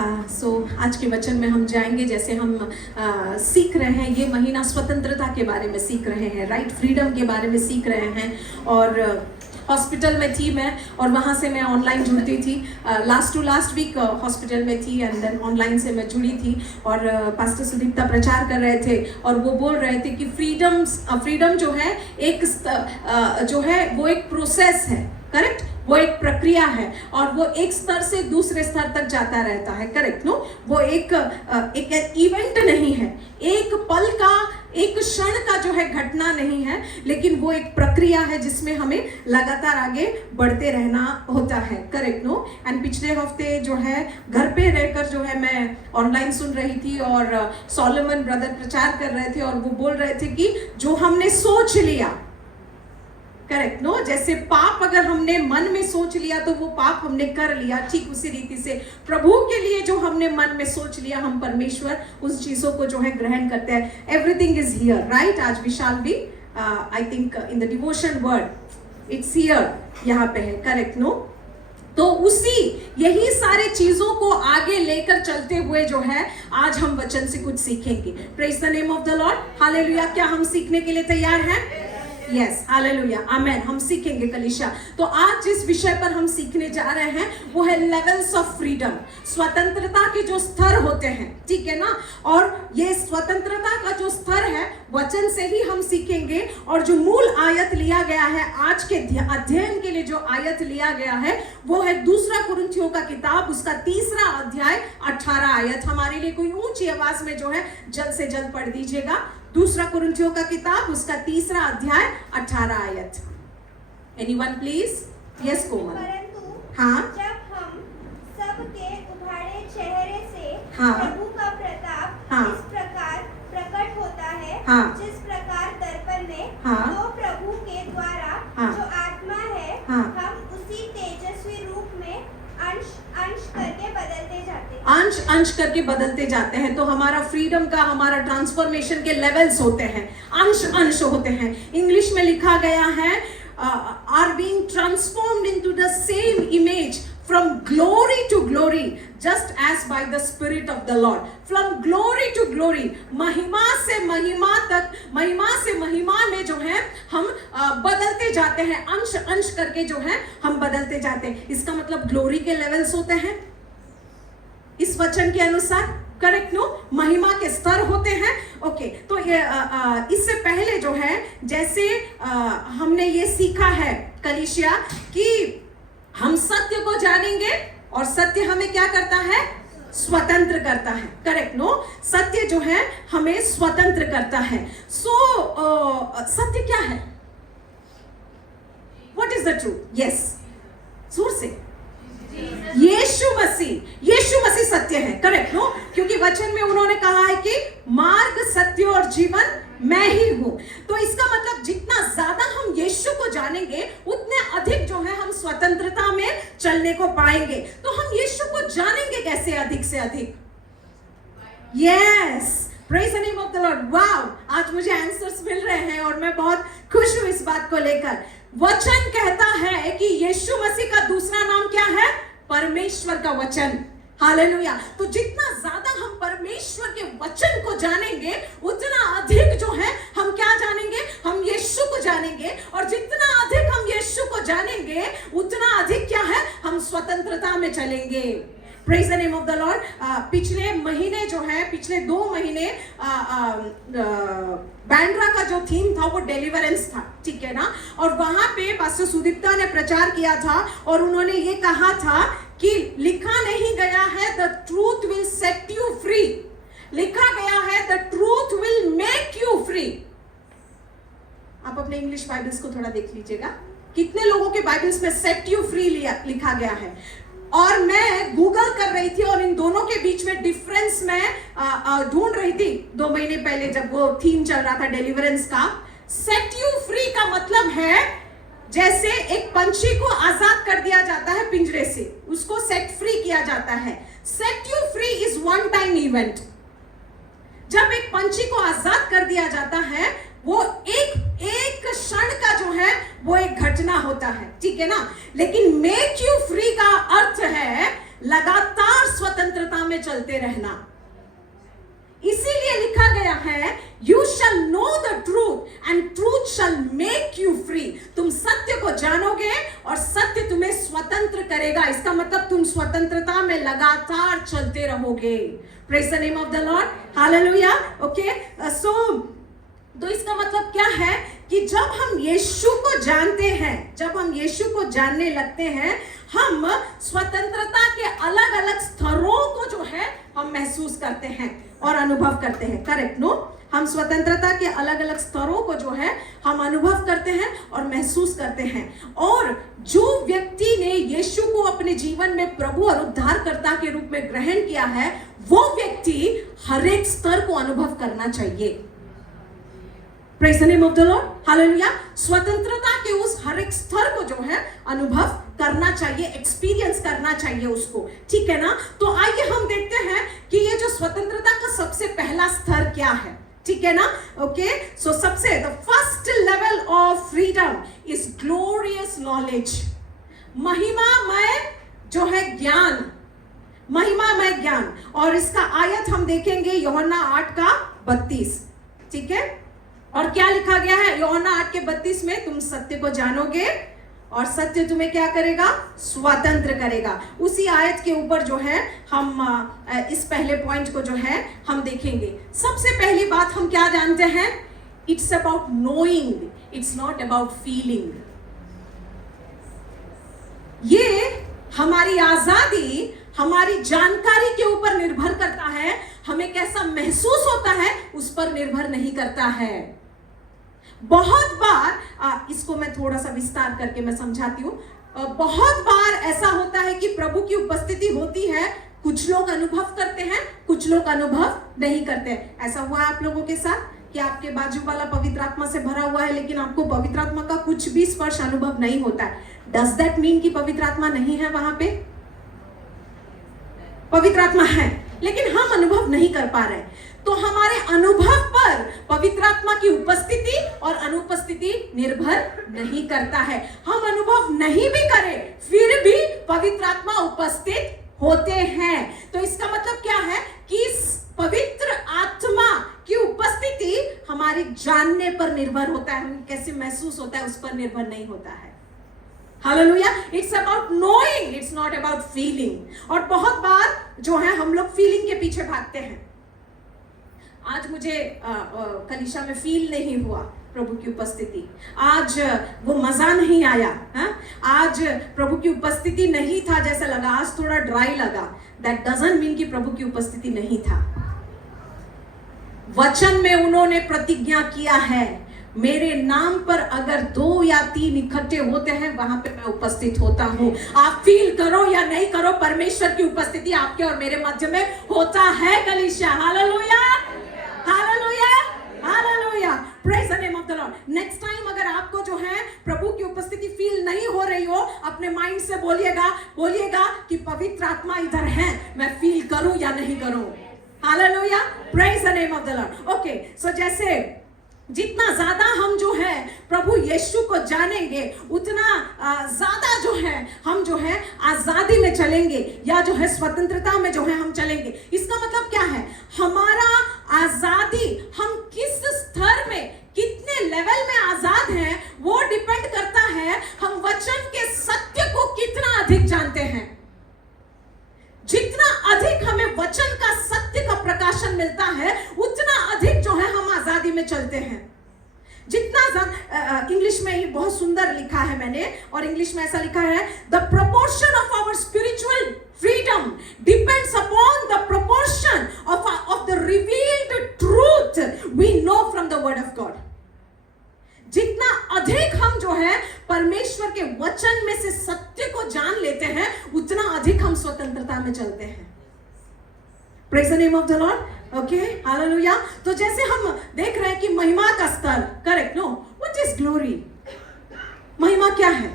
आज के वचन में हम जाएंगे। जैसे हम सीख रहे हैं, ये महीना स्वतंत्रता के बारे में सीख रहे हैं, राइट, फ्रीडम के बारे में सीख रहे हैं। और हॉस्पिटल में थी मैं, और वहाँ से मैं ऑनलाइन जुड़ती थी। लास्ट वीक हॉस्पिटल में थी एंड देन ऑनलाइन से मैं जुड़ी थी। और पास्टर सुदीप्ता प्रचार कर रहे थे और वो बोल रहे थे कि फ्रीडम जो है वो एक प्रोसेस है, करेक्ट, वो एक प्रक्रिया है और वो एक स्तर से दूसरे स्तर तक जाता रहता है, करेक्ट नो। वो एक इवेंट नहीं है, एक पल का, एक क्षण का जो है घटना नहीं है, लेकिन वो एक प्रक्रिया है जिसमें हमें लगातार आगे बढ़ते रहना होता है, करेक्ट नो। एंड पिछले हफ्ते जो है घर पे रहकर जो है मैं ऑनलाइन सुन रही थी और सोलोमन ब्रदर प्रचार कर रहे थे और वो बोल रहे थे कि जो हमने सोच लिया, करेक्ट नो, जैसे पाप अगर हमने मन में सोच लिया तो वो पाप हमने कर लिया, ठीक उसी रीति से प्रभु के लिए जो हमने मन में सोच लिया, हम परमेश्वर उस चीजों को जो है ग्रहण करते हैं। Everything is here, right. आज विशाल भी I think in the devotion word it's here, यहाँ पे है, करेक्ट नो। तो यही सारे चीजों को आगे लेकर चलते हुए जो है आज हम वचन से कुछ सीखेंगे। Praise the name of the Lord, hallelujah. क्या हम सीखने के लिए तैयार हैं? यस, हालेलुया, आमेन। हम सीखेंगे कलीसिया। तो आज जिस विषय पर हम सीखने जा रहे हैं वो है लेवल्स ऑफ फ्रीडम, स्वतंत्रता के जो स्तर होते हैं, ठीक है ना। और ये स्वतंत्रता का जो स्तर है वचन से ही हम सीखेंगे। और जो मूल आयत लिया गया है आज के अध्ययन के लिए, जो आयत लिया गया है वो है 2 कुरिन्थियों का किताब, उसका 3 अध्याय 18 आयत। हमारे लिए कोई ऊंची आवाज में जो है जल्द से जल्द पढ़ दीजिएगा। 2 कुरिन्थियों का किताब, उसका 3 अध्याय 18 आयत। Anyone please? यस कोमल। परंतु हाँ, जब हम सबके उभारे चेहरे से हाँ, प्रभु का प्रताप हाँ, इस प्रकार प्रकट होता है, हाँ, जिस प्रकार दर्पण में हाँ, तो प्रभु के द्वारा हाँ, जो आत्मा है, हाँ, हम उसी तेजस्वी रूप में अंश अंश करके बदलते जाते हैं। अंश करके बदलते जाते हैं। तो हमारा फ्रीडम का, हमारा ट्रांसफॉर्मेशन के लेवल्स होते हैं, अंश होते हैं। इंग्लिश में लिखा गया है are being transformed into the same image from glory to glory, just as by the spirit of the Lord. From glory to glory, महिमा से महिमा तक, महिमा से महिमा में जो है हम बदलते जाते हैं, अंश करके जो है हम बदलते जाते हैं। इसका मतलब ग्लोरी के लेवल्स होते हैं इस वचन के अनुसार, करेक्ट नो, महिमा के स्तर होते हैं। ओके, तो ये इससे पहले जो है जैसे हमने ये सीखा है कलीसिया कि हम सत्य को जानेंगे और सत्य हमें क्या करता है? स्वतंत्र करता है, करेक्ट नो। सत्य जो है हमें स्वतंत्र करता है। सत्य क्या है? What is the truth? Yes, जोर से। यीशु मसीह सत्य है, करेक्ट नो। क्योंकि वचन में उन्होंने कहा है कि मार्ग, सत्य और जीवन मैं ही हूं। तो इसका मतलब जितना ज्यादा हम यीशु को जानेंगे उतने अधिक जो है हम स्वतंत्रता में चलने को पाएंगे। तो हम यीशु को जानेंगे कैसे अधिक से अधिक? Yes, praise the name of the Lord. Wow, आज मुझे आंसर्स मिल रहे हैं और मैं बहुत खुश हूं इस बात को लेकर। वचन कहता है कि यीशु मसीह का दूसरा नाम क्या है? परमेश्वर का वचन, हालेलुया। तो जितना ज्यादा हम परमेश्वर के वचन को जानेंगे उतना अधिक जो है हम क्या जानेंगे? हम यीशु को जानेंगे। और जितना अधिक हम यीशु को जानेंगे उतना अधिक क्या है? हम स्वतंत्रता में चलेंगे। Praise the name of the Lord. पिछले महीने जो है, पिछले 2 महीने बैंड्रा का जो थीम था वो डिलीवरेंस था, ठीक है ना। और वहां पे पास्टर सुदीप्ता ने प्रचार किया था और उन्होंने ये कहा था कि लिखा नहीं गया है the truth will set you free, लिखा गया है the truth will make you free. आप अपने इंग्लिश बाइबल्स को थोड़ा देख लीजिएगा, कितने लोगों के बाइबल्स में सेट यू फ्री लिखा गया है। और मैं गूगल कर रही थी और इन दोनों के बीच में डिफरेंस मैं ढूंढ रही थी 2 महीने पहले जब वो थीम चल रहा था डिलीवरेंस का। सेट यू फ्री का मतलब है जैसे एक पंछी को आजाद कर दिया जाता है पिंजरे से, उसको सेट फ्री किया जाता है। Set you free is one time event. जब एक पंछी को आजाद कर दिया जाता है वो एक क्षण का जो है वो एक घटना होता है, ठीक है ना। लेकिन मेक यू फ्री का अर्थ है लगातार स्वतंत्रता में चलते रहना। इसीलिए लिखा गया है, you shall know the truth and truth shell make you free. तुम सत्य को जानोगे और सत्य तुम्हें स्वतंत्र करेगा। इसका मतलब तुम स्वतंत्रता में लगातार चलते रहोगे। Praise the name of the Lord, hallelujah. Okay, so तो इसका मतलब क्या है कि जब हम यीशु को जानते हैं, जब हम यीशु को जानने लगते हैं, हम स्वतंत्रता के अलग अलग स्तरों को जो है हम महसूस करते हैं और अनुभव करते हैं। Correct no? हम स्वतंत्रता के अलग अलग स्तरों को जो है हम अनुभव करते हैं और महसूस करते हैं। और जो व्यक्ति ने यीशु को अपने जीवन में प्रभु और उद्धारकर्ता के रूप में ग्रहण किया है, वो व्यक्ति हर एक स्तर को अनुभव करना चाहिए। Praise the name of the Lord, hallelujah. स्वतंत्रता के उस हर एक स्तर को जो है अनुभव करना चाहिए, एक्सपीरियंस करना चाहिए उसको, ठीक है ना? तो आइए हम देखते हैं कि ये जो स्वतंत्रता का सबसे पहला स्तर क्या है, ठीक है ना? ओके, सो सबसे the first level of freedom is glorious knowledge. महिमामय जो है ज्ञान, महिमामय ज्ञान। और इसका आयत हम देखेंगे यूहन्ना 8:32, ठीक है? और क्या लिखा गया है यूहन्ना 8:32 में? तुम सत्य को जानोगे और सत्य तुम्हें क्या करेगा? स्वतंत्र करेगा। उसी आयत के ऊपर जो है हम इस पहले पॉइंट को जो है हम देखेंगे। सबसे पहली बात हम क्या जानते हैं? It's about knowing, it's not about feeling. ये हमारी आजादी, हमारी जानकारी के ऊपर निर्भर करता है। हमें कैसा महसूस होता है उस पर निर्भर नहीं करता है। बहुत बार इसको मैं थोड़ा सा विस्तार करके मैं समझाती हूँ। बहुत बार ऐसा होता है कि प्रभु की उपस्थिति होती है, कुछ लोग अनुभव करते हैं, कुछ लोग अनुभव नहीं करते हैं। ऐसा हुआ आप लोगों के साथ कि आपके बाजू वाला पवित्र आत्मा से भरा हुआ है, लेकिन आपको पवित्र आत्मा का कुछ भी स्पर्श अनुभव नहीं होता है। डज दैट मीन कि पवित्र आत्मा नहीं है वहां पे? पवित्र आत्मा है, लेकिन हम अनुभव नहीं कर पा रहे। तो हमारे अनुभव पर पवित्र आत्मा की उपस्थिति और अनुपस्थिति निर्भर नहीं करता है। हम अनुभव नहीं भी करें फिर भी पवित्र आत्मा उपस्थित होते हैं। तो इसका मतलब क्या है कि पवित्र आत्मा की उपस्थिति हमारे जानने पर निर्भर होता है, हमें कैसे महसूस होता है उस पर निर्भर नहीं होता है। Hallelujah. It's about knowing, it's not about feeling. और बहुत बार जो है हम लोग फीलिंग के पीछे भागते हैं। आज मुझे कलीसिया में फील नहीं हुआ प्रभु की उपस्थिति, आज वो मजा नहीं आया, आज प्रभु की उपस्थिति नहीं था जैसा लगा, आज थोड़ा ड्राई लगा। दैट डजंट मीन कि प्रभु की उपस्थिति नहीं था। वचन में उन्होंने प्रतिज्ञा किया है, मेरे नाम पर अगर 2 या 3 इकट्ठे होते हैं वहां पे मैं उपस्थित होता हूं। आप फील करो या नहीं करो, परमेश्वर की उपस्थिति आपके और मेरे मध्य में होता है कलीसिया। Hallelujah, hallelujah, hallelujah. Praise the name of the Lord. Next time अगर आपको जो है प्रभु की उपस्थिति फील नहीं हो रही हो, अपने माइंड से बोलिएगा कि पवित्र आत्मा इधर है, मैं फील करूं या नहीं करूं। Hallelujah, praise the name of the Lord. Okay, so जैसे जितना ज्यादा हम जो है प्रभु यीशु को जानेंगे, उतना ज्यादा जो है हम जो है आजादी में चलेंगे या जो है स्वतंत्रता में जो है हम चलेंगे। इसका मतलब क्या है? हमारा आजादी, हम किस स्तर में, कितने लेवल में आजाद हैं, वो डिपेंड करता है हम वचन के सत्य को कितना अधिक जानते हैं। जितना अधिक हमें वचन का सत्य का प्रकाशन मिलता है, उतना अधिक जो है हम आजादी में चलते हैं। जितना इंग्लिश में ये बहुत सुंदर लिखा है मैंने, और इंग्लिश में ऐसा लिखा है, the proportion of our spiritual freedom depends upon the proportion of the revealed truth we know from the word of God. जितना अधिक हम जो है परमेश्वर के वचन में से सत्य को जान लेते हैं, उतना अधिक हम स्वतंत्रता में चलते हैं। Praise the name of the Lord. Okay, hallelujah. तो जैसे हम देख रहे हैं कि महिमा का स्तर, correct no, what is glory? महिमा क्या है?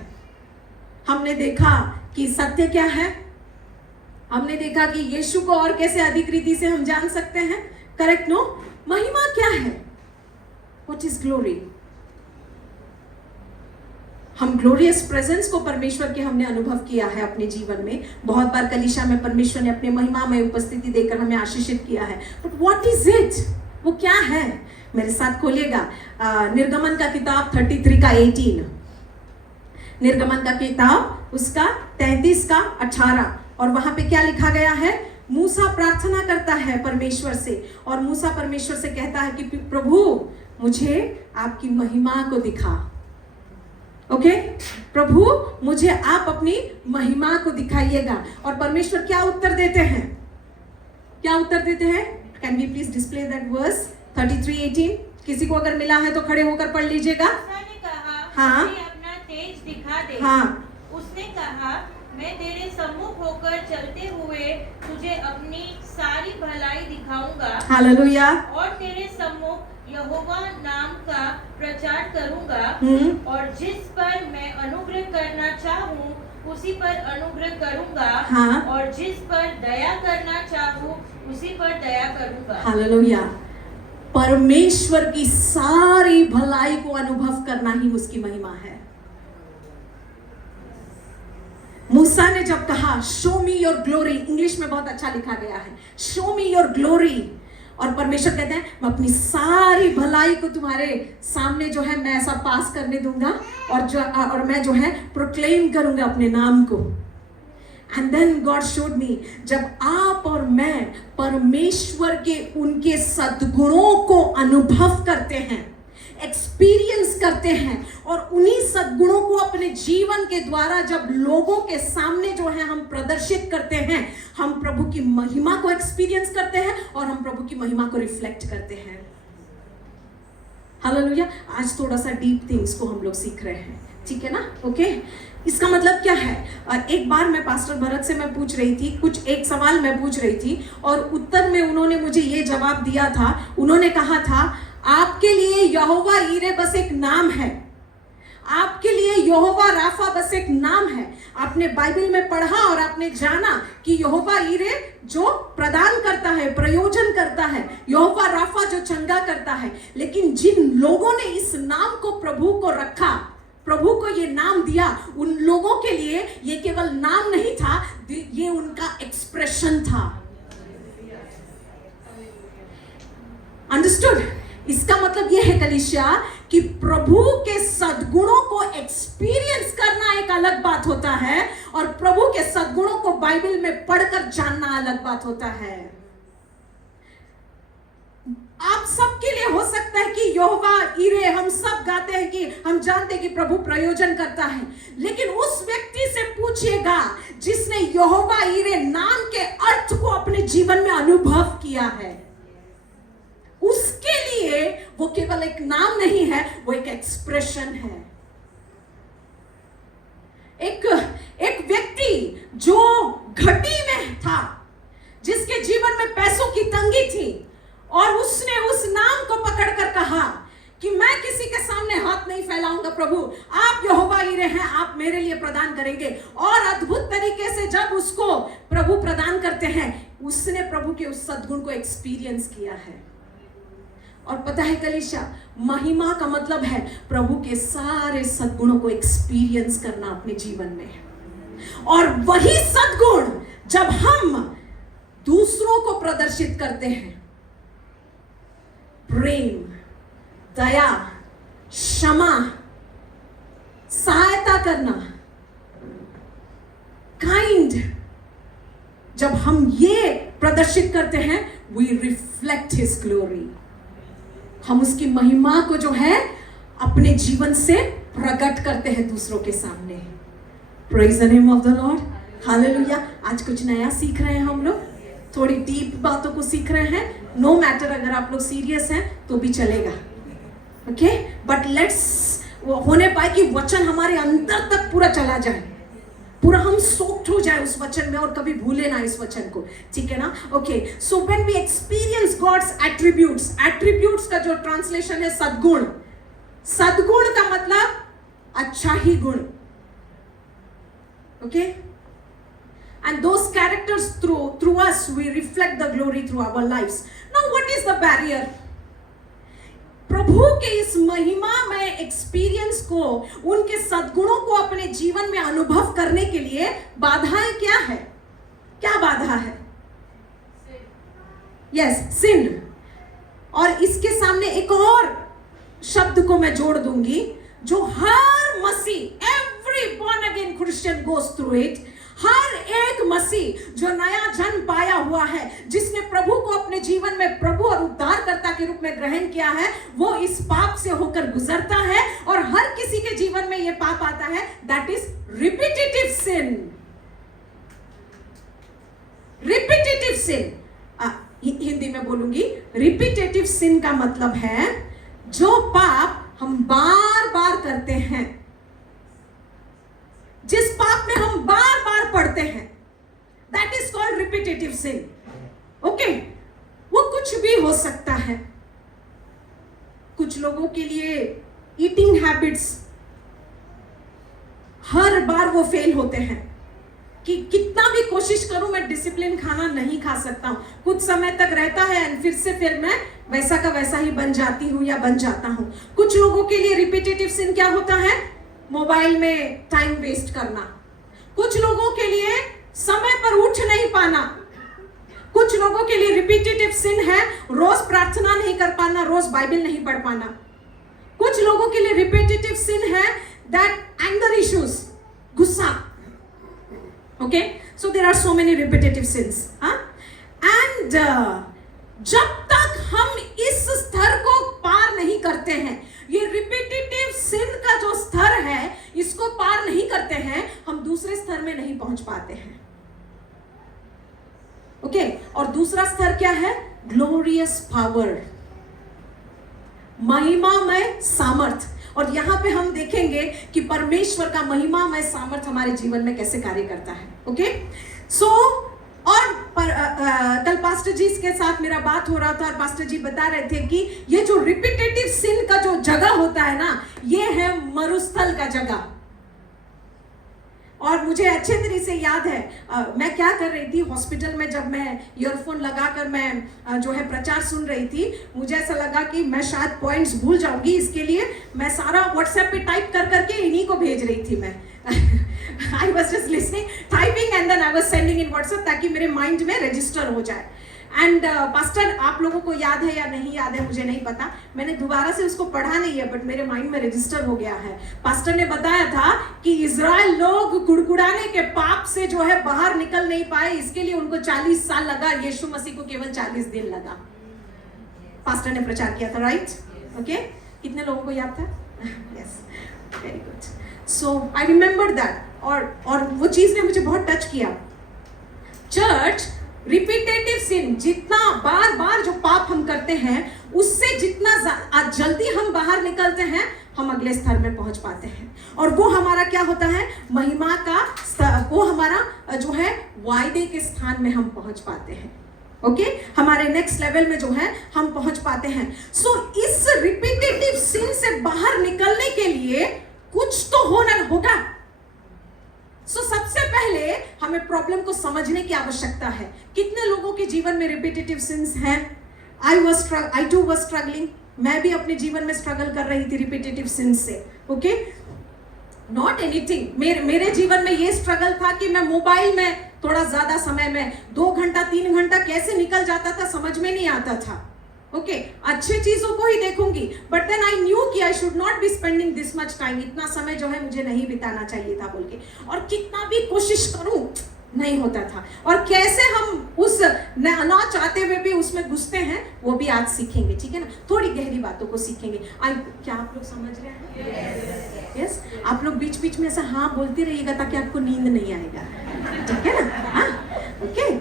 हमने देखा कि सत्य क्या है, हमने देखा कि यीशु को और कैसे अधिक रीति से हम जान सकते हैं, करेक्ट नो। महिमा क्या है? What is glory? हम ग्लोरियस प्रेजेंस को परमेश्वर के हमने अनुभव किया है अपने जीवन में। बहुत बार कलीसिया में परमेश्वर ने अपने महिमा में उपस्थिति देकर हमें आशीषित किया है। But what is it? वो क्या है? मेरे साथ खोलिएगा निर्गमन का किताब 33 का 18। निर्गमन का किताब उसका 33 का 18। और वहां पे क्या लिखा गया है? मूसा प्रार्थना करता है परमेश्वर से, और मूसा परमेश्वर से कहता है कि प्रभु मुझे आपकी महिमा को दिखा। ओके प्रभु मुझे आप अपनी महिमा को दिखाइएगा। और परमेश्वर क्या उत्तर देते हैं? क्या उत्तर देते हैं? Can we please display that verse 33:18? किसी को अगर मिला है तो खड़े होकर पढ़ लीजिएगा। मूसा ने कहा, हाँ। मुझे अपना तेज दिखा दे। हाँ। उसने कहा, मैं तेरे सम्मुख होकर चलते हुए तुझे अपनी सारी भलाई दिखाऊंगा हालेलुया। और तेरे सम्मुख यहोवा नाम का प्रचार करूंगा, और जिस पर मैं अनुग्रह करना चाहूँ उसी पर अनुग्रह करूंगा, हाँ। और जिस पर दया करना चाहूँ उसी पर दया करूंगा। हालेलुया। परमेश्वर की सारी भलाई को अनुभव करना ही उसकी महिमा है। मूसा ने जब कहा show me your glory, English में बहुत अच्छा लिखा गया है, शो मी योर ग्लोरी, और परमेश्वर कहते हैं मैं अपनी सारी भलाई को तुम्हारे सामने जो है मैं ऐसा पास करने दूंगा, और मैं जो है प्रोक्लेम करूंगा अपने नाम को। And then God showed me, जब आप और मैं परमेश्वर के उनके सद्गुणों को अनुभव करते हैं, एक्सपीरियंस करते हैं, और उन्हीं सद्गुणों को अपने जीवन के द्वारा जब लोगों के सामने जो है हम प्रदर्शित करते हैं, हम प्रभु की महिमा को एक्सपीरियंस करते हैं और हम प्रभु की महिमा को रिफ्लेक्ट करते हैं। हालेलुया। आज थोड़ा सा डीप थिंग्स को हम लोग सीख रहे हैं, ठीक है ना? ओके इसका मतलब क्या है? एक बार मैं पास्टर भरत से मैं पूछ रही थी, एक सवाल मैं पूछ रही थी, और उत्तर में उन्होंने मुझे ये जवाब दिया था। उन्होंने कहा था आपके लिए यहोवा ईरे बस एक नाम है, आपके लिए यहोवा राफा बस एक नाम है। आपने बाइबल में पढ़ा और आपने जाना कि यहोवा ईरे जो प्रदान करता है, प्रयोजन करता है, यहोवा राफा जो चंगा करता है। लेकिन जिन लोगों ने इस नाम को प्रभु को रखा, प्रभु को ये नाम दिया, उन लोगों के लिए ये केवल नाम नहीं था, ये उनका एक्सप्रेशन था। अंडरस्टूड? इसका मतलब यह है कलीसिया कि प्रभु के सद्गुणों को एक्सपीरियंस करना एक अलग बात होता है, और प्रभु के सद्गुणों को बाइबल में पढ़कर जानना अलग बात होता है। आप सबके लिए हो सकता है कि यहोवा ईरे हम सब गाते हैं, कि हम जानते हैं कि प्रभु प्रयोजन करता है, लेकिन उस व्यक्ति से पूछिएगा जिसने यहोवा ईरे नाम के अर्थ को अपने जीवन में अनुभव किया है, उसके लिए वो केवल एक नाम नहीं है, वो एक एक्सप्रेशन है। एक व्यक्ति जो घटी में था, जिसके जीवन में पैसों की तंगी थी, और उसने उस नाम को पकड़कर कहा कि मैं किसी के सामने हाथ नहीं फैलाऊंगा, प्रभु आप यहोवा ईरे हैं, आप मेरे लिए प्रदान करेंगे। और अद्भुत तरीके से जब उसको प्रभु प्रदान करते हैं, उसने प्रभु के उस सद्गुण को एक्सपीरियंस किया है। और पता है कलीसिया, महिमा का मतलब है प्रभु के सारे सद्गुणों को एक्सपीरियंस करना अपने जीवन में। और वही सद्गुण जब हम दूसरों को प्रदर्शित करते हैं, प्रेम, दया, क्षमा, सहायता करना, काइंड, जब हम ये प्रदर्शित करते हैं, we reflect his glory। हम उसकी महिमा को जो है अपने जीवन से प्रकट करते हैं दूसरों के सामने। Praise the name of the Lord। Hallelujah. आज कुछ नया सीख रहे हैं हम लोग, थोड़ी डीप बातों को सीख रहे हैं। नो मैटर अगर आप लोग सीरियस हैं तो भी चलेगा, ओके, बट लेट्स होने पाए कि वचन हमारे अंदर तक पूरा चला जाए, पूरा हम सोक्ड हो जाए उस वचन में, और कभी भूले ना इस वचन को, ठीक है ना? Okay, so when we experience God's attributes, attributes का जो ट्रांसलेशन है सद्गुण, सद्गुण का मतलब अच्छा ही गुण, okay, and those characters through us we reflect the glory through our lives. Now what is the barrier? प्रभु के इस महिमा में एक्सपीरियंस को, उनके सद्गुणों को अपने जीवन में अनुभव करने के लिए बाधाएं क्या है? क्या बाधा है? यस, सिन। और इसके सामने एक और शब्द को मैं जोड़ दूंगी जो हर मसीह, every born again Christian goes through it, हर एक मसीह जो नया जन्म पाया हुआ है, जिसने प्रभु को अपने जीवन में प्रभु और उद्धारकर्ता के रूप में ग्रहण किया है, वो इस पाप से होकर गुजरता है। और हर किसी के जीवन में ये पाप आता है, that is repetitive sin. Repetitive sin, Hindi में बोलूंगी, रिपीटेटिव सिन का मतलब है जो पाप हम बार बार करते हैं, जिस पाप में हम बार बार पढ़ते हैं, that is called repetitive sin. Okay, वो कुछ भी हो सकता है। कुछ लोगों के लिए ईटिंग हैबिट्स, हर बार वो फेल होते हैं कि कितना भी कोशिश करूं मैं डिसिप्लिन खाना नहीं खा सकता हूं, कुछ समय तक रहता है और फिर मैं वैसा का वैसा ही बन जाती हूं या बन जाता हूं। कुछ लोगों के लिए रिपीटेटिव सिन क्या होता है? मोबाइल में टाइम वेस्ट करना। कुछ लोगों के लिए समय पर उठ नहीं पाना। कुछ लोगों के लिए रिपीटेटिव सिन है रोज प्रार्थना नहीं कर पाना, रोज बाइबल नहीं पढ़ पाना। कुछ लोगों के लिए रिपीटेटिव सिन है दैट एंगर इश्यूज, गुस्सा। Okay, so there are so many repetitive sins. And जब तक हम इस स्तर को पार नहीं करते हैं, ये रिपीटेटिव सिन का जो स्तर है, इसको पार नहीं करते हैं, हम दूसरे स्तर में नहीं पहुंच पाते हैं। ओके, और दूसरा स्तर क्या है? ग्लोरियस पावर, महिमामय सामर्थ। और यहां पे हम देखेंगे कि परमेश्वर का महिमामय सामर्थ हमारे जीवन में कैसे कार्य करता है। ओके, सो और कल पास्टर जी के साथ मेरा बात हो रहा था और पास्टर जी बता रहे थे कि ये जो रिपीटेटिव सिन का जो जगह होता है ना, ये है मरुस्थल का जगह। और मुझे अच्छे तरीके से याद है, मैं क्या कर रही थी हॉस्पिटल में, जब मैं ईयरफोन लगाकर मैं जो है प्रचार सुन रही थी, मुझे ऐसा लगा कि मैं शायद पॉइंट्स भूल जाऊंगी, इसके लिए मैं सारा व्हाट्सएप पे टाइप कर करके इन्हीं को भेज रही थी। मैं I was just listening, typing and then I was sending in WhatsApp ताकि मेरे माइंड में रजिस्टर हो जाए। एंड पास्टर, आप लोगों को याद है या नहीं याद है मुझे नहीं पता, मैंने दोबारा से उसको पढ़ा नहीं है, बट मेरे माइंड में रजिस्टर हो गया है। पास्टर ने बताया था कि इजराइल लोग कुड़कुड़ाने के पाप से जो है बाहर निकल नहीं पाए, इसके लिए उनको 40 साल लगा, यीशु मसीह को केवल 40 दिन लगा। पास्टर ने प्रचार किया था, राइट? ओके, कितने लोगों को याद था? Yes, very good. So I remember that, और वो चीज ने मुझे बहुत टच किया। चर्च, रिपीटेटिव सिन, जितना बार बार जो पाप हम करते हैं, उससे जितना जल्दी हम बाहर निकलते हैं, हम अगले स्तर में पहुंच पाते हैं। और वो हमारा क्या होता है? महिमा का, वो हमारा जो है वायदे के स्थान में हम पहुंच पाते हैं। ओके, हमारे नेक्स्ट लेवल में जो है हम पहुंच पाते हैं। सो इस रिपीटेटिव सिन से बाहर निकलने के लिए कुछ तो होगा। सो सबसे पहले हमें प्रॉब्लम को समझने की आवश्यकता है। कितने लोगों के जीवन में रिपीटेटिव सिंस हैं? I too was struggling, मैं भी अपने जीवन में स्ट्रगल कर रही थी रिपीटेटिव सिंस से। ओके, नॉट एनीथिंग, मेरे जीवन में ये स्ट्रगल था कि मैं मोबाइल में थोड़ा ज्यादा समय में 2 घंटा 3 घंटा कैसे निकल जाता था, समझ में नहीं आता था। ओके, अच्छी चीजों को ही देखूंगी, बट देन आई न्यू कि I should not be spending this much time, इतना समय जो है मुझे नहीं बिताना चाहिए था बोल के। और कितना भी कोशिश करूं नहीं होता था। और कैसे हम उस ना चाहते हुए भी उसमें घुसते हैं, वो भी आज सीखेंगे, ठीक है ना? थोड़ी गहरी बातों को सीखेंगे। क्या आप लोग समझ रहे हैं? यस, आप लोग बीच बीच में ऐसा हाँ बोलते रहिएगा ताकि आपको नींद नहीं आएगा, ठीक है ना? हाँ, ओके,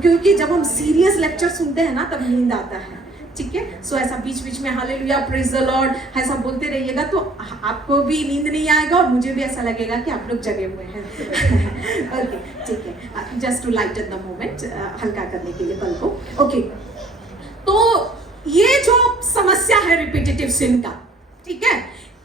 क्योंकि जब हम सीरियस लेक्चर सुनते हैं ना, तब नींद आता है, ठीक है? सो ऐसा बीच बीच में हालेलुया, प्रेज द लॉर्ड ऐसा बोलते रहिएगा, तो आपको भी नींद नहीं आएगा और मुझे भी ऐसा लगेगा कि आप लोग जगे हुए हैं। ओके, ठीक है, just to lighten the moment, हल्का करने के लिए पल को। ओके, तो ये जो समस्या है रिपीटेटिव सिन का, ठीक है,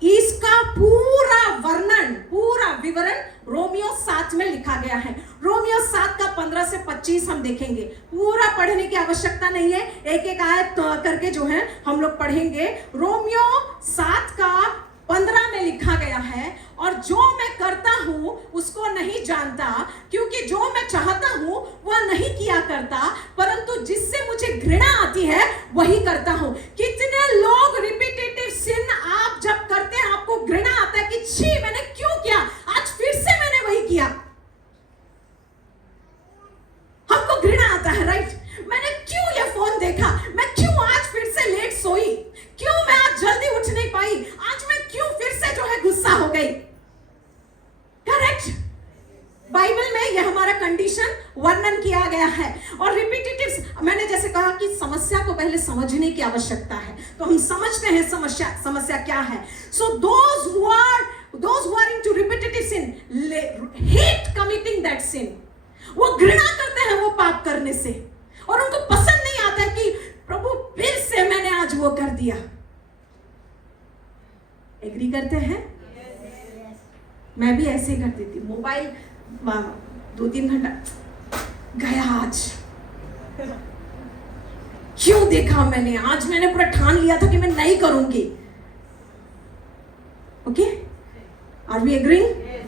इसका पूरा वर्णन, पूरा विवरण रोमियो 7 में लिखा गया है। रोमियो 7 का 15 से 25 हम देखेंगे। पूरा पढ़ने की आवश्यकता नहीं है, एक एक आयत करके जो है हम लोग पढ़ेंगे। रोमियो 7 का 15 में लिखा गया है, और जो मैं करता हूं उसको नहीं जानता, क्योंकि जो मैं चाहता हूं वह नहीं किया करता, परंतु जिससे मुझे घृणा आती है वही करता हूं। कितने लोग रिपीटेटिव सिन आप जब करते हैं आपको घृणा आता है कि छी मैंने क्यों किया, आज फिर से मैंने वही किया। हमको घृणा आता है, राइट? मैंने क्यों ये फोन देखा, मैं क्यों आज फिर से लेट सोई, क्यों मैं आज जल्दी उठ नहीं पाई, आज मैं क्यों फिर से जो है गुस्सा हो गई। करेक्ट? बाइबल में यह हमारा कंडीशन वर्णन किया गया है। और रिपीटेटिव, मैंने जैसे कहा कि समस्या को पहले समझने की आवश्यकता है, तो हम समझते हैं समस्या क्या है। सो those who are into repetitive sin hate committing that sin. वो घृणा करते हैं वो पाप करने से, और उनको पसंद नहीं आता कि प्रभु फिर से मैंने आज वो कर दिया। एग्री करते हैं? मैं भी ऐसे ही करती थी। मोबाइल 2-3 घंटा गया, आज क्यों देखा मैंने, आज मैंने पूरा ठान लिया था कि मैं नहीं करूंगी। Okay, are we agreeing?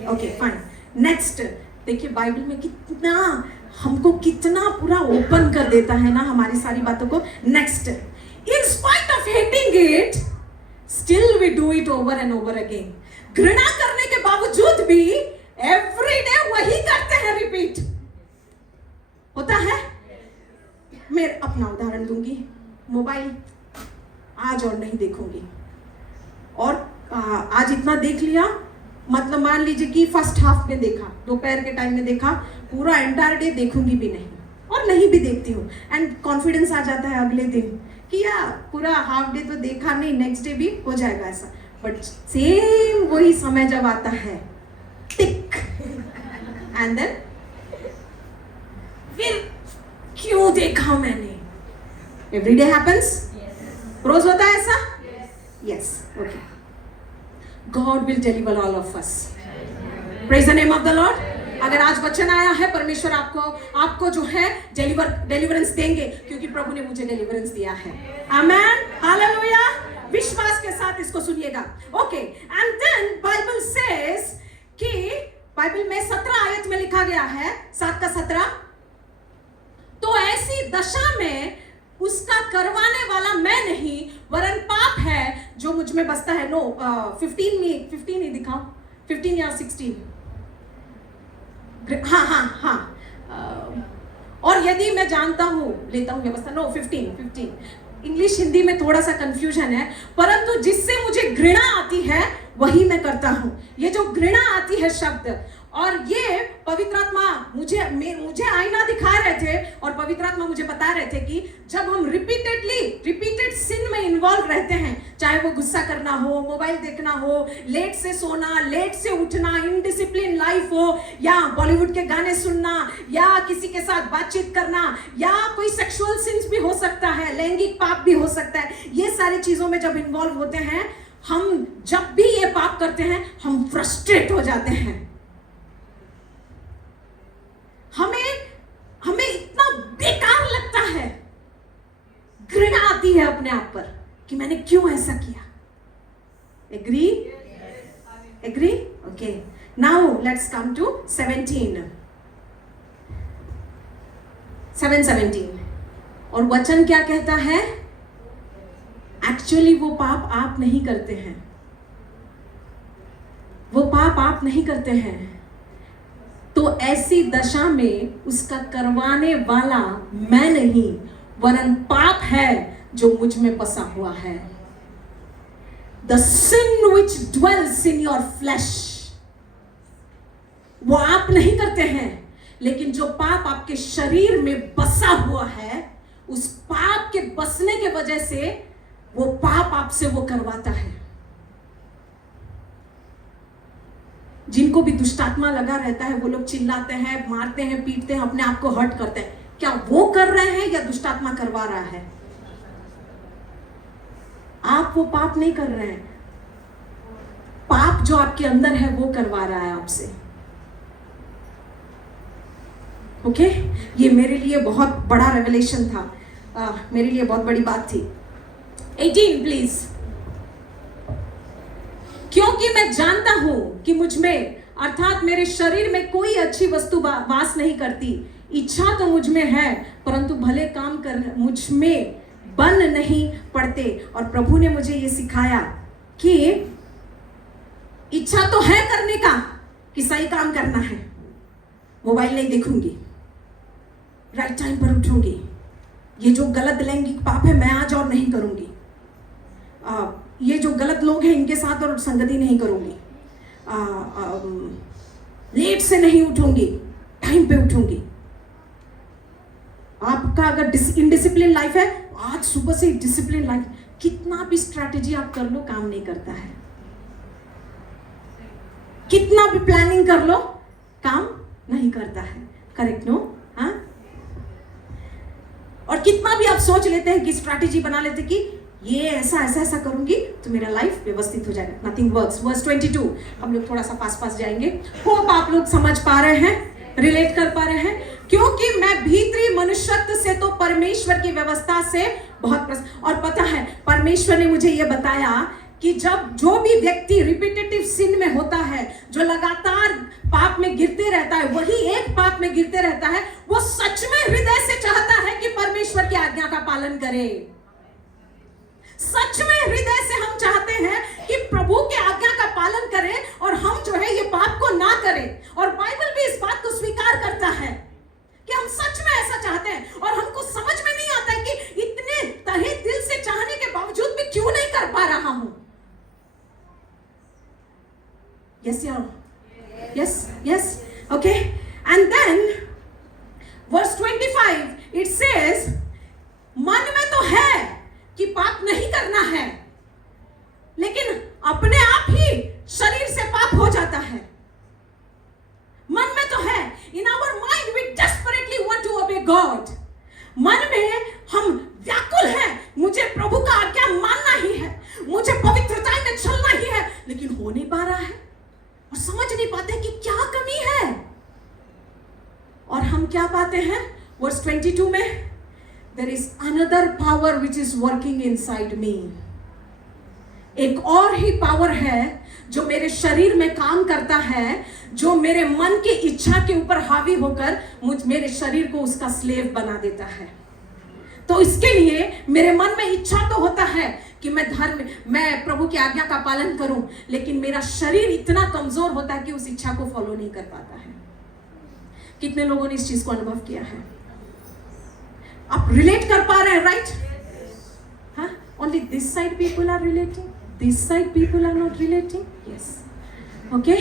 Okay fine. Next देखिए, बाइबल में कितना हमको कितना पूरा ओपन कर देता है ना हमारी सारी बातों को। Next, in spite of hating it still we do it over and over again. घृणा करने के बावजूद भी एवरी डे वही करते हैं, रिपीट होता है। मैं अपना उदाहरण दूंगी, मोबाइल आज और नहीं देखूंगी, और आज इतना देख लिया, मतलब मान लीजिए कि फर्स्ट हाफ में देखा, दोपहर के टाइम में देखा, पूरा एंटायर डे देखूंगी भी नहीं, और नहीं भी देखती हूँ, एंड कॉन्फिडेंस आ जाता है अगले दिन कि यार पूरा हाफ डे तो देखा नहीं, नेक्स्ट डे भी हो जाएगा ऐसा। बट सेम वही समय जब आता है, टिक, एंड देन फिर क्यों देखा मैंने। एवरी डे हैपेंस, रोज होता है ऐसा? Yes, okay. God will deliver all of us, praise the name of the Lord. अगर आज वचन आया है, परमेश्वर आपको जो है डिलीवरेंस देंगे, क्योंकि प्रभु ने मुझे डिलीवरेंस दिया है। Amen, hallelujah. विश्वास के साथ इसको सुनिएगा। Okay, and then Bible says कि बाइबल में 17 आयत में लिखा गया है, 7 का 17, तो ऐसी दशा में उसका करवाने वाला मैं नहीं वरन पाप है जो मुझ में बसता है। नो 15 ही दिखाओ, 15 या 16। हाँ, और यदि मैं जानता हूं, लेता हूं व्यवस्था। नो 15। इंग्लिश हिंदी में थोड़ा सा कंफ्यूजन है। परंतु जिससे मुझे घृणा आती है वही मैं करता हूं। ये जो घृणा आती है शब्द, और ये पवित्र आत्मा मुझे आईना दिखा रहे थे, और पवित्र आत्मा मुझे बता रहे थे कि जब हम रिपीटेड सिन में इन्वॉल्व रहते हैं, चाहे वो गुस्सा करना हो, मोबाइल देखना हो, लेट से सोना, लेट से उठना, इनडिसिप्लिन लाइफ हो, या बॉलीवुड के गाने सुनना, या किसी के साथ बातचीत करना, या कोई सेक्सुअल सिंस भी हो सकता है, लैंगिक पाप भी हो सकता है। ये सारी चीजों में जब इन्वॉल्व होते हैं, हम जब भी ये पाप करते हैं हम फ्रस्ट्रेट हो जाते हैं। हमें इतना बेकार लगता है, घृणा आती है अपने आप पर कि मैंने क्यों ऐसा किया। Agree? Agree? Okay, now let's come to 7:17। और वचन क्या कहता है? एक्चुअली वो पाप आप नहीं करते हैं, वो पाप आप नहीं करते हैं, तो ऐसी दशा में उसका करवाने वाला मैं नहीं वरन पाप है जो मुझ में बसा हुआ है। The sin which dwells in your flesh, वो आप नहीं करते हैं, लेकिन जो पाप आपके शरीर में बसा हुआ है, उस पाप के बसने के वजह से वो पाप आपसे वो करवाता है। जिनको भी दुष्टात्मा लगा रहता है, वो लोग चिल्लाते हैं, मारते हैं, पीटते हैं, अपने आप को हर्ट करते हैं। क्या वो कर रहे हैं या दुष्टात्मा करवा रहा है? आप वो पाप नहीं कर रहे हैं, पाप जो आपके अंदर है वो करवा रहा है आपसे। ओके ये मेरे लिए बहुत बड़ा रेवलेशन था, मेरे लिए बहुत बड़ी बात थी। 18 प्लीज। क्योंकि मैं जानता हूं कि मुझ में अर्थात मेरे शरीर में कोई अच्छी वस्तु वास नहीं करती। इच्छा तो मुझ में है परंतु भले काम कर मुझ में बन नहीं पड़ते। और प्रभु ने मुझे ये सिखाया कि इच्छा तो है करने का कि सही काम करना है, मोबाइल नहीं देखूंगी, राइट टाइम पर उठूंगी, ये जो गलत लैंगिक पाप है मैं आज और नहीं करूंगी, ये जो गलत लोग हैं इनके साथ और संगति नहीं करूंगी, लेट से नहीं उठूंगी, टाइम पे उठूंगी। आपका अगर इनडिसिप्लिन लाइफ है, आज सुबह से डिसिप्लिन लाइफ, कितना भी स्ट्रैटेजी आप कर लो काम नहीं करता है, कितना भी प्लानिंग कर लो काम नहीं करता है। Correct no? हाँ। और कितना भी आप सोच लेते हैं कि स्ट्रैटेजी बना लेते कि ये ऐसा करूंगी तो मेरा लाइफ व्यवस्थित हो जाएगा, नथिंग वर्क्स। वर्स 22 हम लोग थोड़ा सा पास जाएंगे। होप आप लोग समझ पा रहे हैं, रिलेट कर पा रहे हैं। क्योंकि मैं भीतरी मनुष्यत्व से तो परमेश्वर की व्यवस्था से बहुत और पता है परमेश्वर ने मुझे ये बताया कि जब जो भी व्यक्ति रिपीटेटिव सिन में होता है, जो लगातार पाप में गिरते रहता है, वही एक पाप में गिरते रहता है, वो सच में हृदय से चाहता है कि परमेश्वर की आज्ञा का पालन करे। सच में हृदय से हम चाहते हैं कि प्रभु की आज्ञा का पालन करें और हम जो है ये पाप को ना करें। और बाइबल भी इस बात को स्वीकार करता है कि हम सच में ऐसा चाहते हैं। और हमको समझ में नहीं आता है कि इतने तहे दिल से चाहने के बावजूद भी क्यों नहीं कर पा रहा हूं। yes okay, and then verse 25 it says मन में तो है कि पाप नहीं करना है, लेकिन अपने आप ही शरीर से पाप हो जाता है। मन में तो है, in our mind we desperately want to obey God। मन में हम व्याकुल हैं, मुझे प्रभु का आज्ञा मानना ही है, मुझे पवित्रता में चलना ही है, लेकिन हो नहीं पा रहा है और समझ नहीं पाते कि क्या कमी है। और हम क्या पाते हैं वर्स 22 में, there is another power which is working inside me। एक और ही पावर है जो मेरे शरीर में काम करता है, जो मेरे मन की इच्छा के ऊपर हावी होकर मेरे शरीर को उसका स्लेव बना देता है। तो इसके लिए मेरे मन में इच्छा तो होता है कि मैं प्रभु की आज्ञा का पालन करूं, लेकिन मेरा शरीर इतना कमजोर होता है कि उस इच्छा को फॉलो नहीं कर पाता है। कितने लोगों ने इस चीज को अनुभव किया है? आप रिलेट कर पा रहे हैं, राइट? हाँ, only this side people are relating, this side people are not relating. Yes, okay.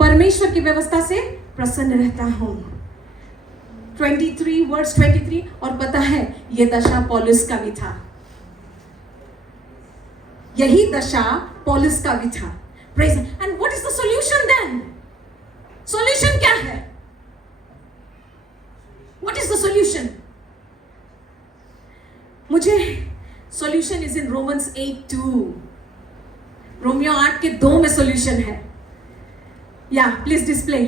परमेश्वर की व्यवस्था से प्रसन्न रहता हूं। 23 वर्स 23। और पता है ये दशा पौलुस का भी था, यही दशा पौलुस का भी था। Praise. And what is the solution then? Solution क्या है? What is the solution? मुझे सॉल्यूशन इज इन रोमन्स 8:2। रोमियो 8:2 में सॉल्यूशन है। या प्लीज डिस्प्ले।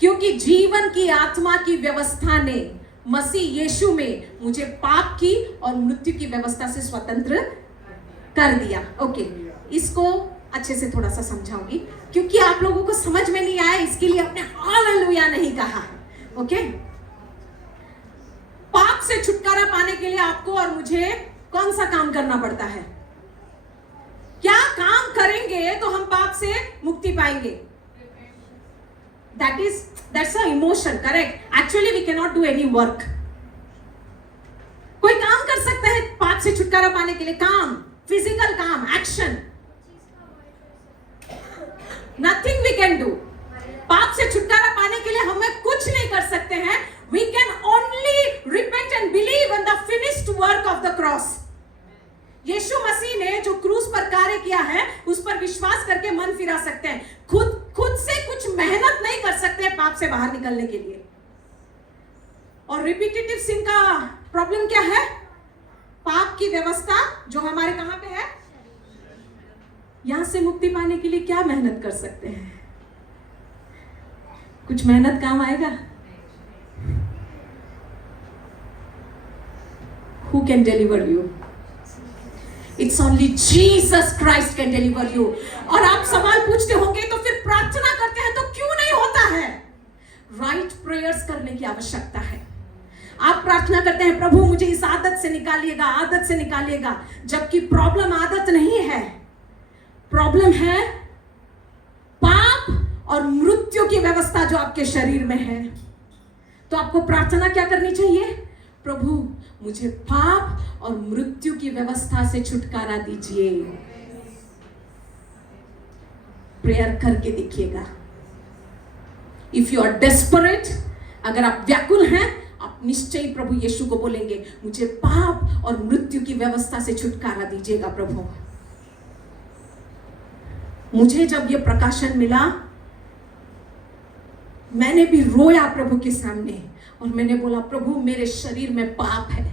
क्योंकि जीवन की आत्मा की व्यवस्था ने मसीह यीशु में मुझे पाप की और मृत्यु की व्यवस्था से स्वतंत्र कर दिया। ओके, इसको अच्छे से थोड़ा सा समझाऊंगी क्योंकि आप लोगों को समझ में नहीं आया, इसके लिए आपने हालेलुया नहीं कहा है। ओके, पाप से छुटकारा पाने के लिए आपको और मुझे कौन सा काम करना पड़ता है? क्या काम करेंगे तो हम पाप से मुक्ति पाएंगे? That's an emotion, correct? Actually, we cannot do any work. कोई काम कर सकता है पाप से छुटकारा पाने के लिए? काम, फिजिकल काम, action, nothing we can do. पाप से छुटकारा पाने के लिए हमें कुछ नहीं कर सकते हैं। We can only repent and believe in the finished work of the cross. यीशु मसीह ने जो क्रूस पर कार्य किया है उस पर विश्वास करके मन फिरा सकते हैं। खुद से कुछ मेहनत नहीं कर सकते हैं पाप से बाहर निकलने के लिए। और रिपीटेटिव सिन का प्रॉब्लम क्या है? पाप की व्यवस्था जो हमारे कहां पे है? यहां से मुक्ति पाने के लिए क्या मेहनत कर सकते हैं? कुछ मेहनत काम आएगा? Who can deliver you? It's only Jesus Christ can deliver you. और आप सवाल पूछते होंगे तो फिर प्रार्थना करते हैं तो क्यों नहीं होता है? राइट प्रेयर्स करने की आवश्यकता है। आप प्रार्थना करते हैं प्रभु मुझे इस आदत से निकालिएगा, आदत से निकालिएगा, जबकि प्रॉब्लम आदत नहीं है, प्रॉब्लम है पाप और मृत्यु की व्यवस्था जो आपके शरीर में है। तो आपको प्रार्थना क्या करनी चाहिए? प्रभु मुझे पाप और मृत्यु की व्यवस्था से छुटकारा दीजिए। प्रेयर करके देखिएगा। इफ यू आर डेस्परेट, अगर आप व्याकुल हैं, आप निश्चय प्रभु यीशु को बोलेंगे मुझे पाप और मृत्यु की व्यवस्था से छुटकारा दीजिएगा प्रभु। मुझे जब यह प्रकाशन मिला, मैंने भी रोया प्रभु के सामने और मैंने बोला प्रभु मेरे शरीर में पाप है,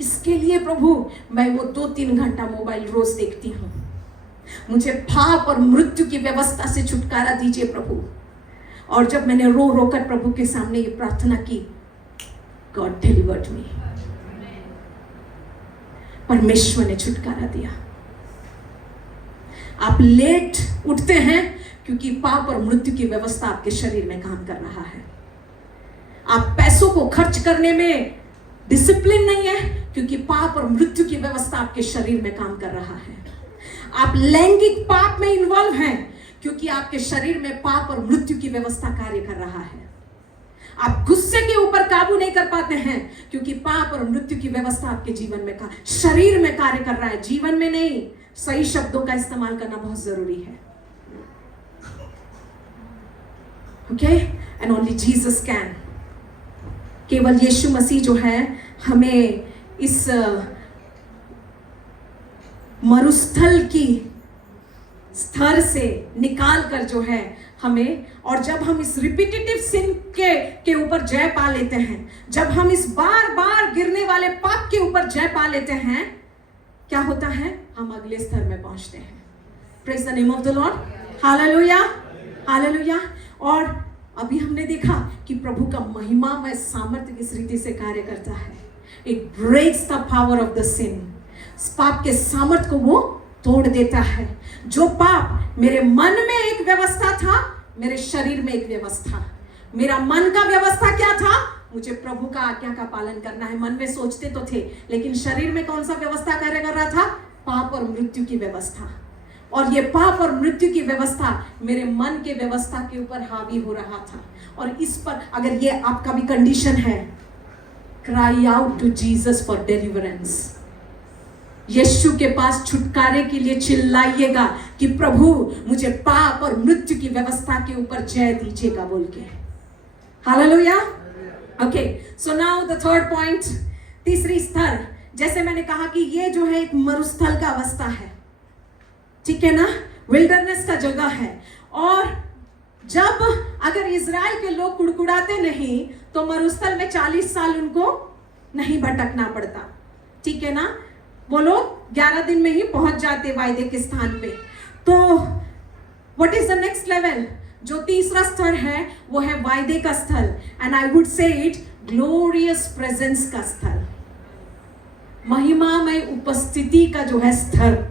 इसके लिए प्रभु मैं वो 2-3 घंटा मोबाइल रोज देखती हूँ। मुझे पाप और मृत्यु की व्यवस्था से छुटकारा दीजिए प्रभु। और जब मैंने रो रो कर प्रभु के सामने ये प्रार्थना की, गॉड डिलीवर्ड मी, परमेश्वर ने छुटकारा दिया। आप लेट उठते हैं क्योंकि पाप और मृत्यु की व्यवस्था आपके शरीर में काम कर रहा है। आप पैसों को खर्च करने में डिसिप्लिन नहीं है क्योंकि पाप और मृत्यु की व्यवस्था आपके शरीर में काम कर रहा है। आप लैंगिक पाप में इन्वॉल्व हैं क्योंकि आपके शरीर में पाप और मृत्यु की व्यवस्था कार्य कर रहा है। आप गुस्से के ऊपर काबू नहीं कर पाते हैं क्योंकि पाप और मृत्यु की व्यवस्था आपके जीवन में शरीर में कार्य कर रहा है, जीवन में नहीं। सही शब्दों का इस्तेमाल करना बहुत जरूरी है। Okay, and only Jesus can. केवल यीशु मसीह जो है हमें इस मरुस्थल की स्तर से निकाल कर जो है हमें, और जब हम इस रिपीटेटिव सिन के ऊपर जय पा लेते हैं, जब हम इस बार बार गिरने वाले पाप के ऊपर जय पा लेते हैं, क्या होता है? हम अगले स्तर में पहुंचते हैं। Praise the name of the Lord, hallelujah, hallelujah. और अभी हमने देखा कि प्रभु का महिमामय सामर्थ्य किस रीति से कार्य करता है। It breaks the power of the sin. पाप के सामर्थ्य को वो तोड़ देता है। जो पाप मेरे मन में एक व्यवस्था था, मेरे शरीर में एक व्यवस्था। मेरा मन का व्यवस्था क्या था? मुझे प्रभु का आज्ञा का पालन करना है। मन में सोचते तो थे, लेकिन शरीर में कौन सा व्यवस्था कार्य कर रहा था? पाप और मृत्यु की व्यवस्था। और ये पाप और मृत्यु की व्यवस्था मेरे मन के व्यवस्था के ऊपर हावी हो रहा था। और इस पर अगर ये आपका भी कंडीशन है, cry out to Jesus for deliverance. यीशु के पास छुटकारे के लिए चिल्लाइएगा कि प्रभु मुझे पाप और मृत्यु की व्यवस्था के ऊपर जय दीजिएगा बोल के। Hallelujah. Okay, so now the third point, तीसरी स्तर। जैसे मैंने कहा कि ये जो है एक मरुस्थल का अवस्था है, ठीक है ना, विल्डरनेस का जगह है। और जब अगर इजराइल के लोग कुड़कुड़ाते नहीं तो मरुस्थल में 40 साल उनको नहीं भटकना पड़ता, ठीक है ना। वो लोग 11 दिन में ही पहुंच जाते वायदे के स्थान पे। तो what is the next level? जो तीसरा स्तर है वो है वायदे का स्थल, and I would say it glorious presence का स्थल, महिमामय उपस्थिति का जो है स्तर।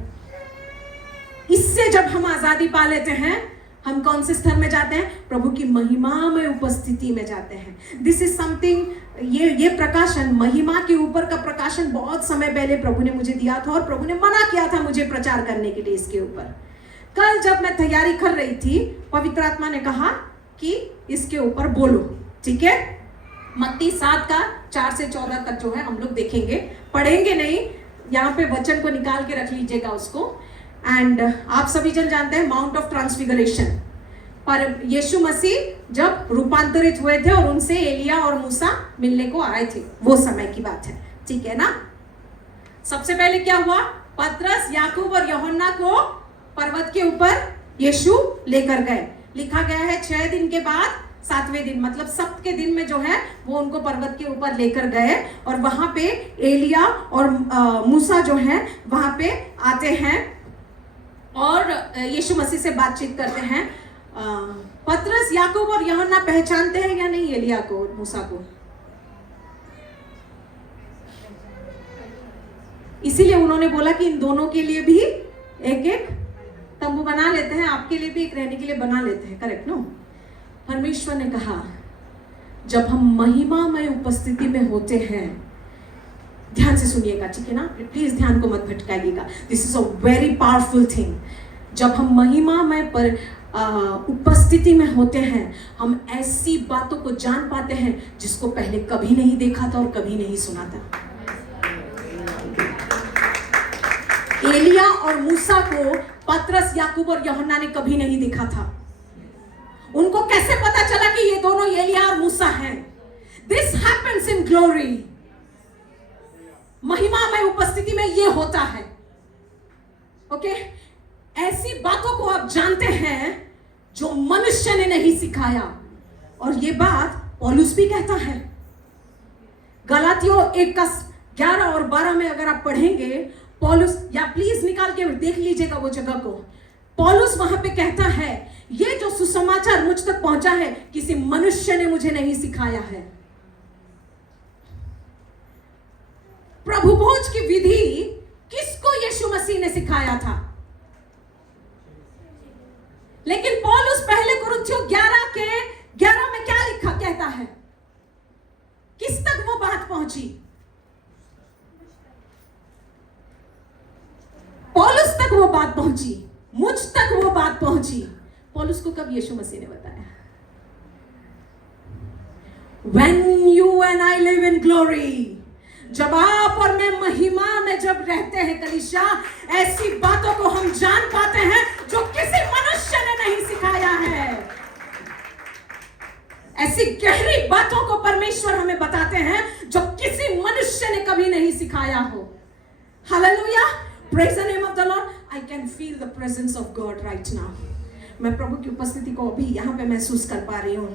इससे जब हम आजादी पा लेते हैं, हम कौन से स्तर में जाते हैं? प्रभु की महिमामय उपस्थिति में जाते हैं। दिस इज समथिंग, ये प्रकाशन, महिमा के ऊपर का प्रकाशन बहुत समय पहले प्रभु ने मुझे दिया था और प्रभु ने मना किया था मुझे प्रचार करने के लिए इसके ऊपर। कल जब मैं तैयारी कर रही थी, पवित्र आत्मा ने कहा कि इसके ऊपर बोलो, ठीक है। मत्ती 7 का 4 से 14 तक जो है हम लोग देखेंगे, पढ़ेंगे नहीं, यहाँ पे वचन को निकाल के रख लीजिएगा उसको। एंड आप सभी जन जानते हैं माउंट ऑफ ट्रांसफिगरेशन पर यीशु मसीह जब रूपांतरित हुए थे और उनसे एलिया और मूसा मिलने को आए थे, वो समय की बात है, ठीक है ना। सबसे पहले क्या हुआ? पतरस, याकूब और यूहन्ना को पर्वत के ऊपर यीशु लेकर गए। लिखा गया है 6 दिन के बाद 7वें दिन, मतलब सप्त के दिन में जो है वो उनको पर्वत के ऊपर लेकर गए और वहां पे एलिया और मूसा जो है वहां पे आते हैं और यीशु मसीह से बातचीत करते हैं। पतरस, याकूब और यूहन्ना पहचानते हैं या नहीं एलिया को और मूसा को? इसीलिए उन्होंने बोला कि इन दोनों के लिए भी एक एक तंबू बना लेते हैं, आपके लिए भी एक रहने के लिए बना लेते हैं, करेक्ट नो? परमेश्वर ने कहा जब हम महिमामय उपस्थिति में होते हैं, ध्यान से सुनिएगा, ठीक है ना? प्लीज ध्यान को मत भटकाइएगा, this is a very powerful thing. जब हम महिमामय पर उपस्थिति में होते हैं, हम ऐसी बातों को जान पाते हैं जिसको पहले कभी नहीं देखा था और कभी नहीं सुना था। एलिया और मूसा को पतरस, याकूब और यूहन्ना ने कभी नहीं देखा था। उनको कैसे पता चला कि ये दोनों एलिया और मूसा हैं? This happens in glory. महिमामय उपस्थिति में ये होता है। ओके, ऐसी बातों को आप जानते हैं जो मनुष्य ने नहीं सिखाया, और ये बात पौलुस भी कहता है। गलातियों 1:11 और 12 में अगर आप पढ़ेंगे, पौलुस, या प्लीज निकाल के देख लीजिएगा वो जगह को, पौलुस वहां पे कहता है ये जो सुसमाचार मुझ तक पहुंचा है किसी मनुष्य ने मुझे नहीं सिखाया है। प्रभु भोज की विधि किसको यीशु मसीह ने सिखाया था? लेकिन पौलुस पहले कुरिन्थियों 11 में क्या लिखा कहता है? किस तक वो बात पहुंची? पौलुस तक वो बात पहुंची, मुझ तक वो बात पहुंची। पौलुस को कब यीशु मसीह ने बताया? When you and I live in glory, जब आप और मैं महिमा में जब रहते हैं कलीसिया, ऐसी बातों को हम जान पाते हैं जो किसी मनुष्य ने नहीं सिखाया है। ऐसी गहरी बातों को परमेश्वर हमें बताते हैं जो किसी मनुष्य ने कभी नहीं सिखाया हो। Hallelujah, praise the name of the Lord. I can feel the presence of God right now. मैं प्रभु की उपस्थिति को अभी यहां पे महसूस कर पा रही हूं।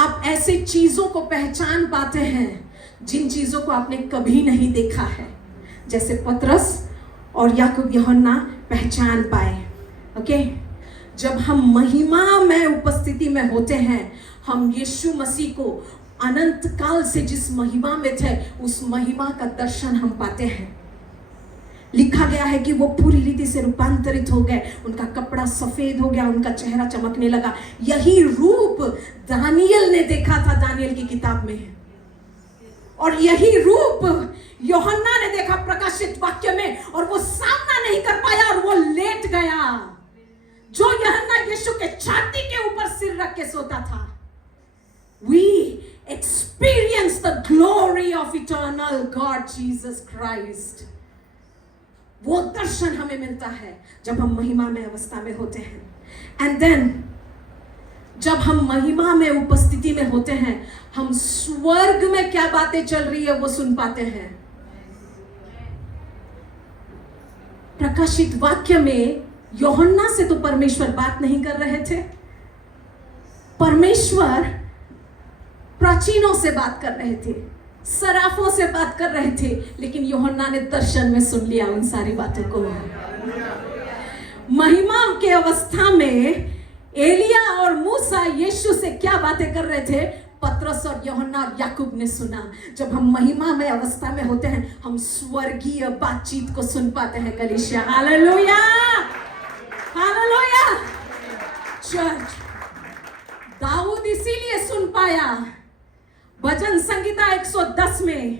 आप ऐसी चीजों को पहचान पाते हैं जिन चीजों को आपने कभी नहीं देखा है, जैसे पतरस और याकूब यूहन्ना पहचान पाए। ओके, जब हम महिमा में उपस्थिति में होते हैं, हम यीशु मसीह को अनंत काल से जिस महिमा में थे उस महिमा का दर्शन हम पाते हैं। लिखा गया है कि वो पूरी रीति से रूपांतरित हो गए, उनका कपड़ा सफेद हो गया, उनका चेहरा चमकने लगा। यही रूप दानियल ने देखा था दानियल की किताब में, और यही रूप यूहन्ना ने देखा प्रकाशित वाक्य में, और वो सामना नहीं कर पाया और वो लेट गया। जो यूहन्ना यीशु के छाती के ऊपर सिर रख के सोता था। We experience the glory of eternal God Jesus Christ. वो दर्शन हमें मिलता है जब हम महिमा में अवस्था में होते हैं। एंड देन जब हम महिमा में उपस्थिति में होते हैं, हम स्वर्ग में क्या बातें चल रही है वो सुन पाते हैं। प्रकाशित वाक्य में यूहन्ना से तो परमेश्वर बात नहीं कर रहे थे, परमेश्वर प्राचीनों से बात कर रहे थे, सराफों से बात कर रहे थे, लेकिन यूहन्ना ने दर्शन में सुन लिया उन सारी बातों को। महिमा के अवस्था में एलिया और मूसा यीशु से क्या बातें कर रहे थे, पतरस और यूहन्ना और याकूब ने सुना। जब हम महिमा में अवस्था में होते हैं, हम स्वर्गीय बातचीत को सुन पाते हैं कलीसिया। Hallelujah, hallelujah. चर्च, दाऊद इसीलिए सुन पाया भजन संगीता 110 में,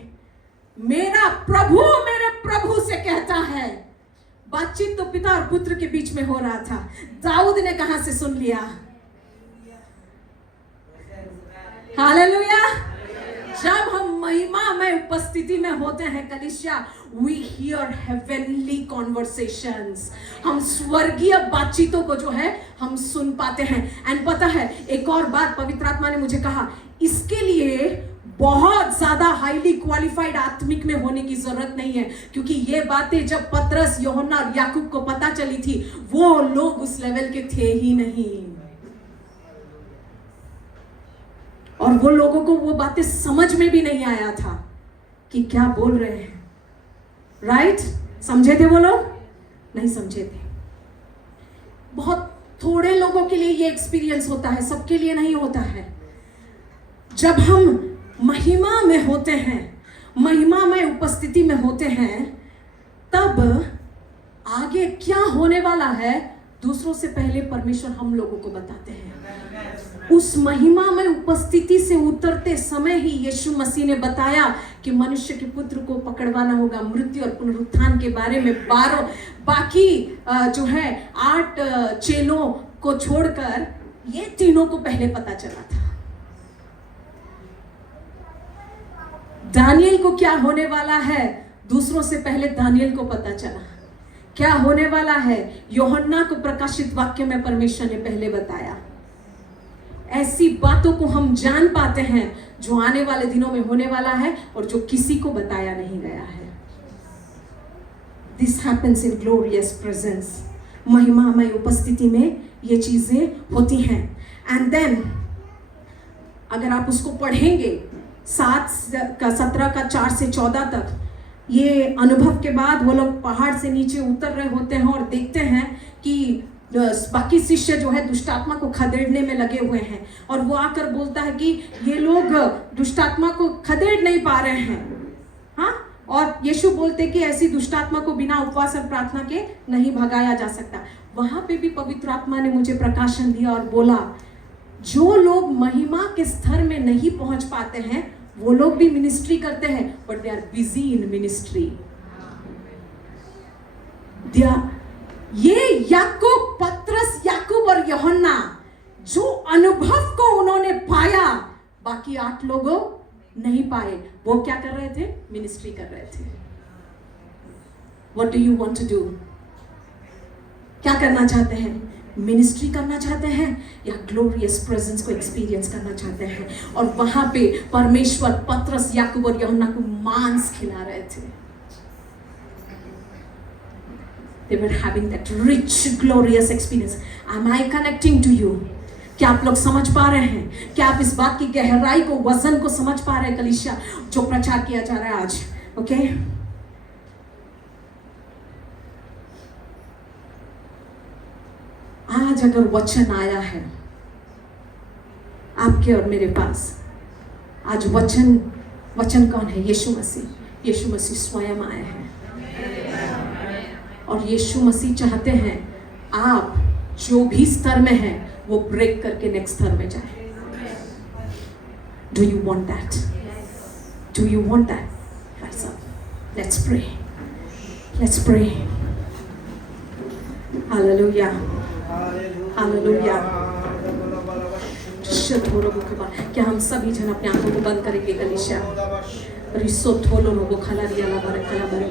मेरा प्रभु मेरे प्रभु से कहता है। बातचीत तो पिता और पुत्र के बीच में हो रहा था, दाऊद ने कहां से सुन लिया? हालेलुया। जब हम महिमा में उपस्थिति में होते हैं कलीसिया, we hear heavenly conversations, हम स्वर्गीय बातचीतों को जो है हम सुन पाते हैं। एंड पता है एक और बात पवित्र आत्मा ने मुझे कहा, इसके लिए बहुत ज्यादा हाईली क्वालिफाइड आत्मिक में होने की जरूरत नहीं है, क्योंकि ये बातें जब पतरस, यूहन्ना और याकूब को पता चली थी, वो लोग उस लेवल के थे ही नहीं, और वो लोगों को वो बातें समझ में भी नहीं आया था कि क्या बोल रहे हैं। राइट? समझे थे वो लोग? नहीं समझे थे। बहुत थोड़े लोगों के लिए ये एक्सपीरियंस होता है, सबके लिए नहीं होता है। जब हम महिमा में होते हैं, महिमामय उपस्थिति में होते हैं, तब आगे क्या होने वाला है दूसरों से पहले परमेश्वर हम लोगों को बताते हैं। उस महिमा में उपस्थिति से उतरते समय ही यीशु मसीह ने बताया कि मनुष्य के पुत्र को पकड़वाना होगा। मृत्यु और पुनरुत्थान के बारे में बाकी जो है 8 चेलों को छोड़कर ये तीनों को पहले पता चला था। दानियल को क्या होने वाला है दूसरों से पहले दानियल को पता चला। क्या होने वाला है यूहन्ना को प्रकाशित वाक्य में परमेश्वर ने पहले बताया। ऐसी बातों को हम जान पाते हैं जो आने वाले दिनों में होने वाला है और जो किसी को बताया नहीं गया है। This happens in glorious presence. महिमामय उपस्थिति में ये चीजें होती हैं। And then अगर आप उसको पढ़ेंगे 17 का 4 से 14 तक, ये अनुभव के बाद वो लोग पहाड़ से नीचे उतर रहे होते हैं और देखते हैं कि बाकी शिष्य जो है दुष्टात्मा को खदेड़ने में लगे हुए हैं, और वो आकर बोलता है कि ये लोग दुष्टात्मा को खदेड़ नहीं पा रहे हैं। हाँ, और यीशु बोलते कि ऐसी दुष्टात्मा को बिना उपवास और प्रार्थना के नहीं भगाया जा सकता। वहां पे भी पवित्र आत्मा ने मुझे प्रकाशन दिया और बोला, जो लोग महिमा के स्तर में नहीं पहुंच पाते हैं वो लोग भी मिनिस्ट्री करते हैं, but they are busy in ministry. ये याकूब, पतरस, याकूब और यूहन्ना जो अनुभव को उन्होंने पाया, बाकी 8 लोगों नहीं पाए। वो क्या कर रहे थे? मिनिस्ट्री कर रहे थे। What do you want to do? क्या करना चाहते हैं? मिनिस्ट्री करना चाहते हैं या ग्लोरियस प्रेजेंस को एक्सपीरियंस करना चाहते हैं? और वहां पे परमेश्वर पतरस, याकूब और यूहन्ना को मांस खिला रहे थे। They were having that rich, glorious experience. Am I connecting to you? क्या आप लोग समझ पा रहे हैं? क्या आप इस बात की गहराई को, वजन को समझ पा रहे हैं? कलीसिया जो प्रचार किया जा रहा है आज, ओके? आज अगर वचन आया है आपके और मेरे पास, आज वचन कौन है? यीशु मसीह। यीशु मसीह स्वयं आए हैं और यीशु मसीह चाहते हैं आप जो भी स्तर में हैं वो ब्रेक करके नेक्स्ट स्तर में जाए। Do you want that? Do you want that? Rise up, let's pray, let's pray. Hallelujah, hallelujah. क्या हम सभी जन अपने आंखों को बंद करेंगे? कलीसिया रिसो थोलो रोबो खला रिया ला बारे खला बारे